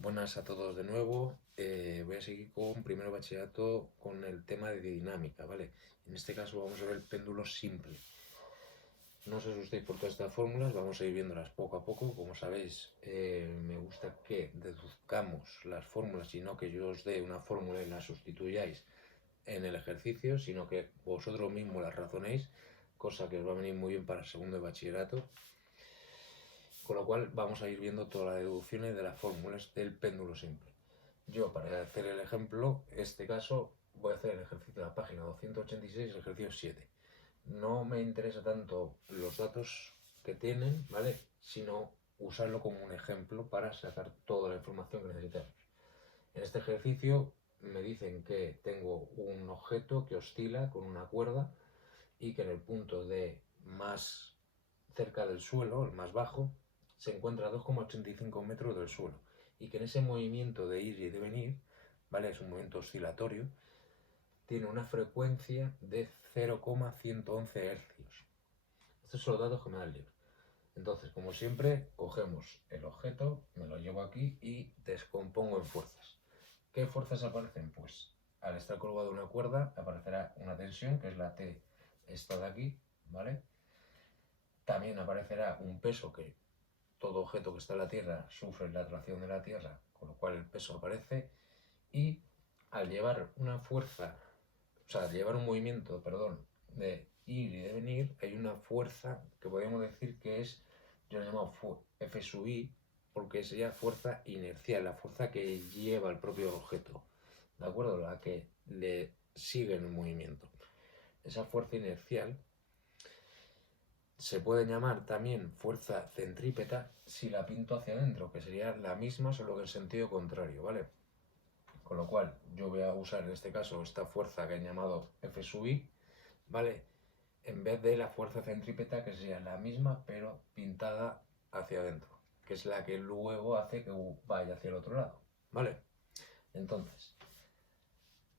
Buenas a todos de nuevo. Voy a seguir con primero bachillerato con el tema de dinámica, ¿vale? En este caso vamos a ver el péndulo simple. No os asustéis por todas estas fórmulas, vamos a ir viéndolas poco a poco. Como sabéis, me gusta que deduzcamos las fórmulas y no que yo os dé una fórmula y la sustituyáis en el ejercicio, sino que vosotros mismos las razonéis, cosa que os va a venir muy bien para el segundo de bachillerato. Con lo cual vamos a ir viendo todas las deducciones de las fórmulas del péndulo simple. Yo, para hacer el ejemplo, este caso, voy a hacer el ejercicio de la página 286, el ejercicio 7. No me interesa tanto los datos que tienen, ¿vale? Sino usarlo como un ejemplo para sacar toda la información que necesitamos. En este ejercicio me dicen que tengo un objeto que oscila con una cuerda y que en el punto de más cerca del suelo, el más bajo, se encuentra a 2,85 metros del suelo y que en ese movimiento de ir y de venir, ¿vale? Es un movimiento oscilatorio, tiene una frecuencia de 0,111 hercios. Estos son los datos que me da el libro. Entonces, como siempre, cogemos el objeto, me lo llevo aquí y descompongo en fuerzas. ¿Qué fuerzas aparecen? Pues al estar colgado de una cuerda aparecerá una tensión, que es la T, esta de aquí, ¿vale? También aparecerá un peso que todo objeto que está en la Tierra sufre la atracción de la Tierra, con lo cual el peso aparece, y al llevar una fuerza, o sea, al llevar un movimiento, perdón, de ir y de venir, hay una fuerza que podríamos decir que es, yo la he llamado F sub I, porque sería fuerza inercial, la fuerza que lleva el propio objeto, ¿de acuerdo? La que le sigue en el movimiento. Esa fuerza inercial se puede llamar también fuerza centrípeta si la pinto hacia adentro, que sería la misma solo que en sentido contrario, ¿vale? Con lo cual yo voy a usar en este caso esta fuerza que he llamado F sub I, ¿vale? En vez de la fuerza centrípeta que sería la misma pero pintada hacia adentro, que es la que luego hace que vaya hacia el otro lado, ¿vale? Entonces,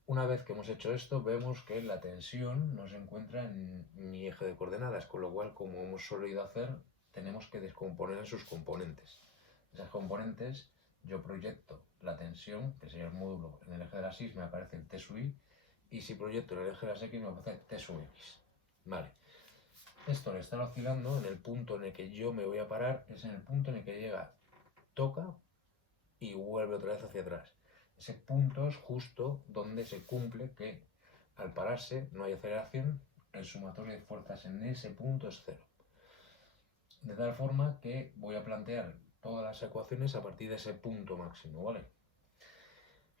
una vez que hemos hecho esto, vemos que la tensión no se encuentra en mi eje de coordenadas, con lo cual, como hemos solido hacer, tenemos que descomponer en sus componentes. Esas componentes, yo proyecto la tensión, que sería el módulo en el eje de las Y, me aparece el T sub I, y si proyecto en el eje de las X, me aparece T sub X. Vale. Esto le está oscilando en el punto en el que yo me voy a parar, es en el punto en el que llega, toca y vuelve otra vez hacia atrás. Ese punto es justo donde se cumple que al pararse no hay aceleración, el sumatorio de fuerzas en ese punto es cero. De tal forma que voy a plantear todas las ecuaciones a partir de ese punto máximo, ¿vale?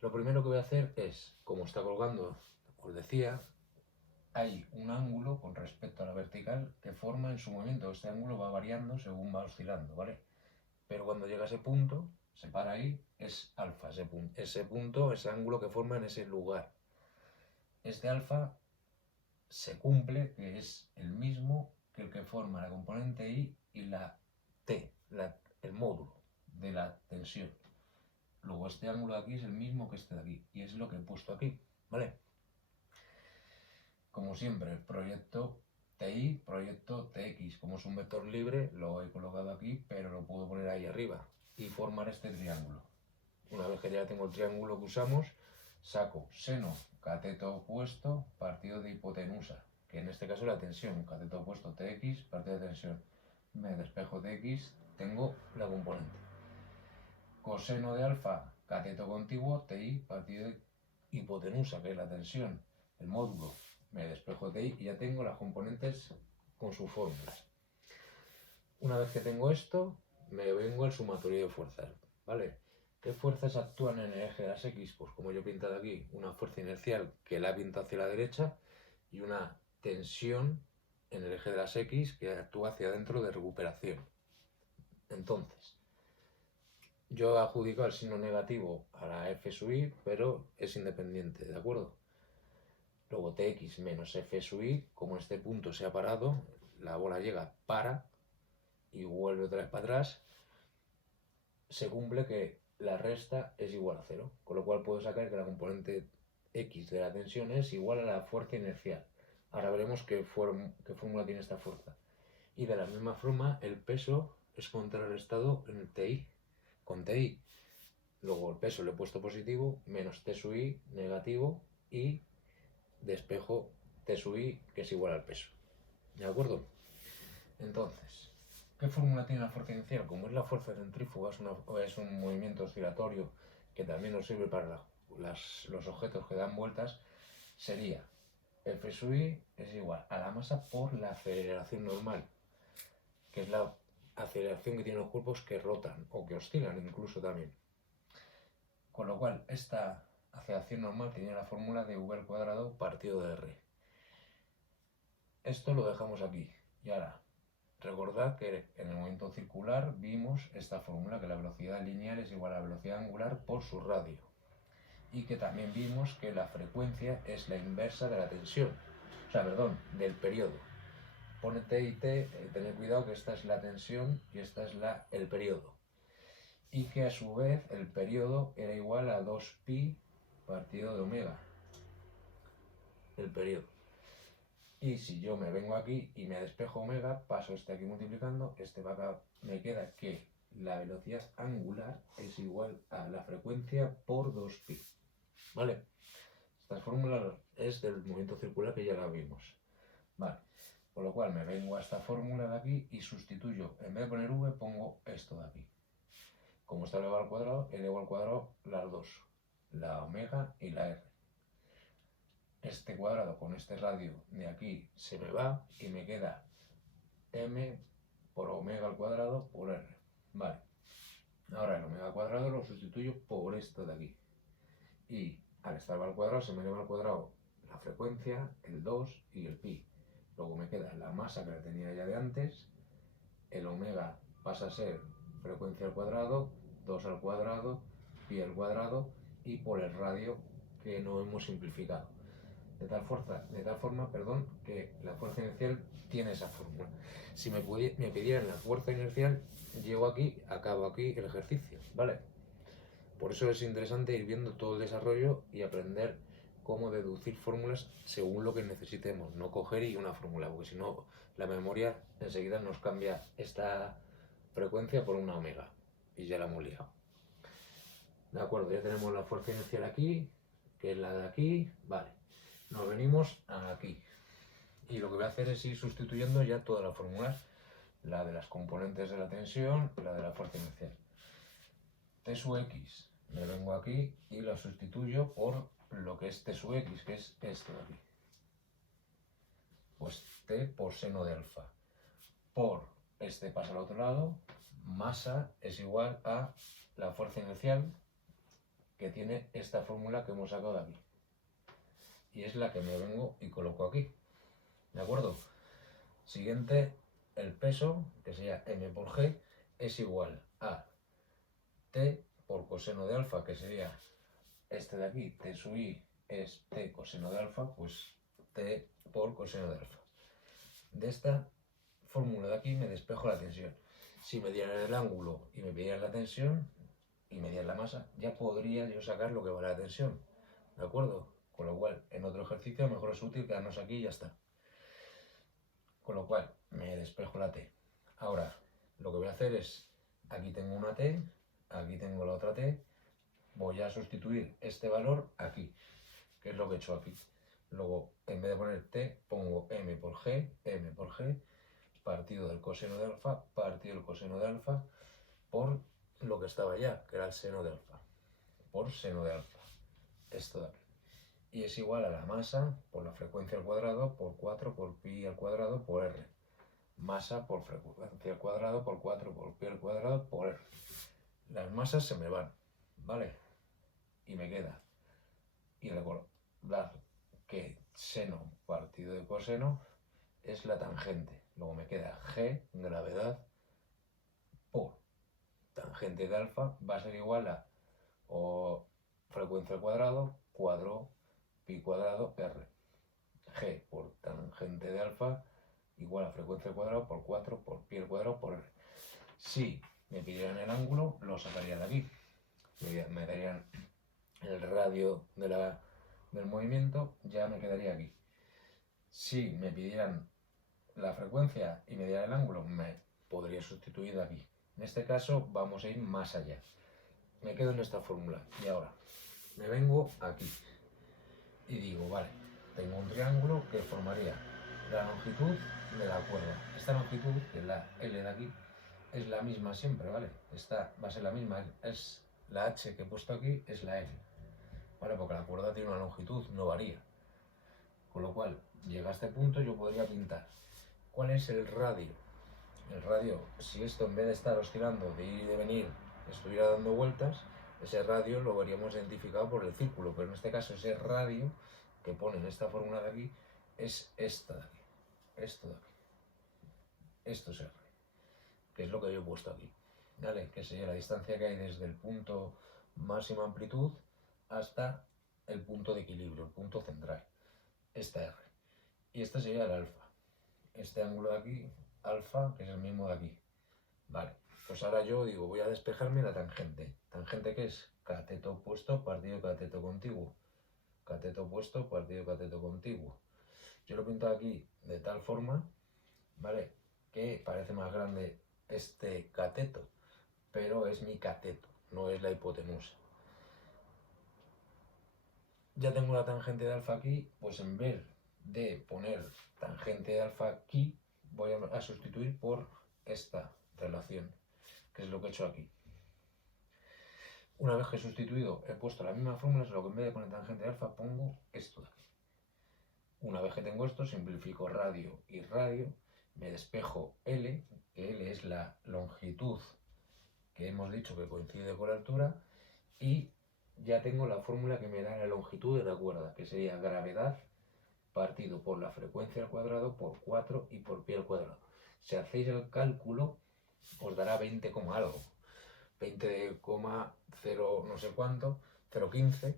Lo primero que voy a hacer es, como está colgando, os decía, hay un ángulo con respecto a la vertical que forma en su movimiento. Este ángulo va variando según va oscilando, ¿vale? Pero cuando llega a ese punto, se para ahí, es alfa ese punto, ese ángulo que forma en ese lugar. Este alfa se cumple, que es el mismo que el que forma la componente I y la T, el módulo de la tensión. Luego este ángulo de aquí es el mismo que este de aquí, y es lo que he puesto aquí, ¿vale? Como siempre, proyecto TI, proyecto TX. Como es un vector libre, lo he colocado aquí, pero lo puedo poner ahí arriba y formar este triángulo. Una vez que ya tengo el triángulo que usamos, saco seno cateto opuesto partido de hipotenusa, que en este caso es la tensión, cateto opuesto TX partido de tensión. Me despejo TX, tengo la componente. Coseno de alfa, cateto contiguo, TI partido de hipotenusa, que es la tensión, el módulo. Me despejo TI y ya tengo las componentes con sus fórmulas. Una vez que tengo esto, me vengo al sumatorio de fuerzas, ¿vale? ¿Qué fuerzas actúan en el eje de las X? Pues como yo he pintado aquí, una fuerza inercial que la pinto hacia la derecha y una tensión en el eje de las X que actúa hacia adentro de recuperación. Entonces, yo adjudico el signo negativo a la F sub I, pero es independiente, ¿de acuerdo? Luego Tx menos F sub I, como este punto se ha parado, la bola llega, para y vuelve otra vez para atrás, se cumple que la resta es igual a 0, con lo cual puedo sacar que la componente X de la tensión es igual a la fuerza inercial. Ahora veremos qué fórmula tiene esta fuerza. Y de la misma forma, el peso es contrarrestado en el TI, con TI. Luego el peso le he puesto positivo, menos T sub I negativo y despejo T sub I, que es igual al peso. ¿De acuerdo? Entonces, ¿qué fórmula tiene la fuerza inicial? Como es la fuerza centrífuga, es un movimiento oscilatorio que también nos sirve para los objetos que dan vueltas, sería F sub I es igual a la masa por la aceleración normal, que es la aceleración que tienen los cuerpos que rotan o que oscilan incluso también. Con lo cual, esta aceleración normal tiene la fórmula de v al cuadrado partido de r. Esto lo dejamos aquí. Y ahora, recordad que en el movimiento circular vimos esta fórmula, que la velocidad lineal es igual a la velocidad angular por su radio. Y que también vimos que la frecuencia es la inversa de la tensión. O sea, perdón, del periodo. Pone T y T, tened cuidado que esta es la tensión y esta es el periodo. Y que a su vez el periodo era igual a 2pi partido de omega. El periodo. Y si yo me vengo aquí y me despejo omega, paso este aquí multiplicando, este va acá, me queda que la velocidad angular es igual a la frecuencia por 2pi. ¿Vale? Esta fórmula es del movimiento circular que ya la vimos. Vale. Con lo cual me vengo a esta fórmula de aquí y sustituyo, en vez de poner v, pongo esto de aquí. Como está elevado al cuadrado, elevo al cuadrado las dos, la omega y la r. Este cuadrado con este radio de aquí se me va y me queda m por omega al cuadrado por r. Vale. Ahora el omega al cuadrado lo sustituyo por esto de aquí. Y al estar al cuadrado se me eleva al cuadrado la frecuencia, el 2 y el pi. Luego me queda la masa que la tenía ya de antes. El omega pasa a ser frecuencia al cuadrado, 2 al cuadrado, pi al cuadrado y por el radio que no hemos simplificado. De tal forma, que la fuerza inercial tiene esa fórmula. Si me pidieran la fuerza inercial, llego aquí, acabo aquí el ejercicio, ¿vale? Por eso es interesante ir viendo todo el desarrollo y aprender cómo deducir fórmulas según lo que necesitemos, no coger y una fórmula, porque si no, la memoria enseguida nos cambia esta frecuencia por una omega y ya la hemos liado. De acuerdo, ya tenemos la fuerza inercial aquí, que es la de aquí, vale. Nos venimos aquí y lo que voy a hacer es ir sustituyendo ya todas las fórmulas, la de las componentes de la tensión, la de la fuerza inercial. T sub x, me vengo aquí y lo sustituyo por lo que es T sub x, que es esto de aquí. Pues T por seno de alfa. Por este pasa al otro lado, masa es igual a la fuerza inercial que tiene esta fórmula que hemos sacado de aquí. Y es la que me vengo y coloco aquí. ¿De acuerdo? Siguiente, el peso, que sería m por g, es igual a t por coseno de alfa, que sería este de aquí, t sub i es t coseno de alfa, pues t por coseno de alfa. De esta fórmula de aquí me despejo la tensión. Si me dieran el ángulo y me pidieran la tensión y me dieran la masa, ya podría yo sacar lo que vale la tensión. ¿De acuerdo? Con lo cual, en otro ejercicio, mejor es útil quedarnos aquí y ya está. Con lo cual, me despejo la t. Ahora, lo que voy a hacer es, aquí tengo una t, aquí tengo la otra t, voy a sustituir este valor aquí, que es lo que he hecho aquí. Luego, en vez de poner t, pongo m por g, partido del coseno de alfa, partido del coseno de alfa, por lo que estaba ya, que era el seno de alfa, por seno de alfa. Esto de aquí. Y es igual a la masa por la frecuencia al cuadrado por 4 por pi al cuadrado por r. Masa por frecuencia al cuadrado por 4 por pi al cuadrado por r. Las masas se me van, ¿vale? Y me queda. Y recordar que seno partido de coseno es la tangente. Luego me queda g, gravedad, por tangente de alfa va a ser igual a o frecuencia al cuadrado, pi cuadrado, r. G por tangente de alfa igual a frecuencia al cuadrado por 4 por pi al cuadrado por r. Si me pidieran el ángulo, lo sacaría de aquí. Me darían el radio del movimiento, ya me quedaría aquí. Si me pidieran la frecuencia y me dieran el ángulo, me podría sustituir de aquí. En este caso vamos a ir más allá. me quedo en esta fórmula y ahora me vengo aquí y digo, vale, tengo un triángulo que formaría la longitud de la cuerda. Esta longitud, que es la L de aquí, es la misma siempre, ¿vale? Esta va a ser la misma, es la H que he puesto aquí, es la L, ¿vale? Porque la cuerda tiene una longitud, no varía. Con lo cual, llega a este punto, yo podría pintar. ¿Cuál es el radio? El radio, si esto en vez de estar oscilando, de ir y de venir, estuviera dando vueltas, ese radio lo veríamos identificado por el círculo, pero en este caso ese radio que pone en esta fórmula de aquí es esta de aquí, esto de aquí, esto es R, que es lo que yo he puesto aquí, ¿vale? Que sería la distancia que hay desde el punto máxima amplitud hasta el punto de equilibrio, el punto central, esta R. Y este sería el alfa, este ángulo de aquí, alfa, que es el mismo de aquí. Vale, pues ahora yo digo, voy a despejarme la tangente. ¿Tangente qué es? Cateto opuesto partido cateto contiguo. Cateto opuesto partido cateto contiguo. Yo lo pinto aquí de tal forma, ¿vale? Que parece más grande este cateto, pero es mi cateto, no es la hipotenusa. Ya tengo la tangente de alfa aquí, pues en vez de poner tangente de alfa aquí, voy a sustituir por esta relación, que es lo que he hecho aquí. Una vez que he sustituido, he puesto la misma fórmula, solo que en vez de poner tangente de alfa pongo esto de aquí. Una vez que tengo esto, simplifico radio y radio, me despejo L, que L es la longitud que hemos dicho que coincide con la altura, y ya tengo la fórmula que me da la longitud de la cuerda, que sería gravedad partido por la frecuencia al cuadrado por 4 y por pi al cuadrado. Si hacéis el cálculo, os dará 20, algo. 20,0 no sé cuánto, 0,15,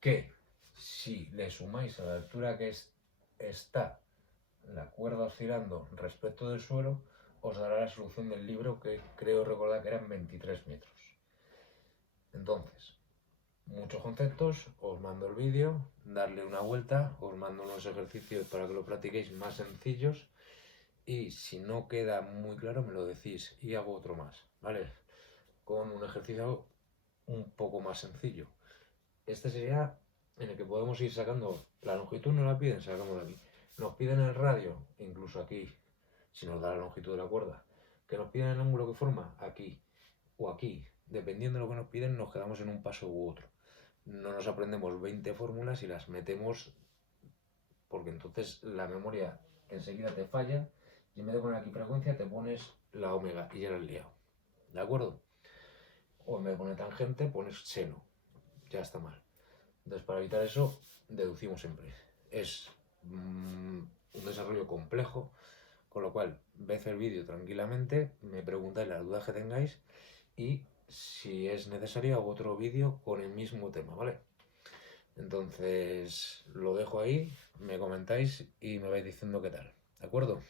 que si le sumáis a la altura que está la cuerda oscilando respecto del suelo, os dará la solución del libro, que creo recordar que eran 23 metros. Entonces, muchos conceptos, os mando el vídeo, darle una vuelta, os mando unos ejercicios para que lo practiquéis más sencillos, y si no queda muy claro me lo decís y hago otro más, ¿vale? Con un ejercicio un poco más sencillo. Este sería en el que podemos ir sacando la longitud, nos la piden, sacamos de aquí. Nos piden el radio, incluso aquí, si nos da la longitud de la cuerda. Que nos piden el ángulo que forma, aquí o aquí. Dependiendo de lo que nos piden, nos quedamos en un paso u otro. No nos aprendemos 20 fórmulas y las metemos, porque entonces la memoria enseguida te falla, y en vez de poner aquí frecuencia te pones la omega y ya la has liado. ¿De acuerdo? O en vez de poner tangente pones seno. Ya está mal. Entonces, para evitar eso, deducimos siempre. Es un desarrollo complejo, con lo cual, ved el vídeo tranquilamente, me preguntáis las dudas que tengáis y si es necesario hago otro vídeo con el mismo tema, ¿vale? Entonces, lo dejo ahí, me comentáis y me vais diciendo qué tal, ¿de acuerdo?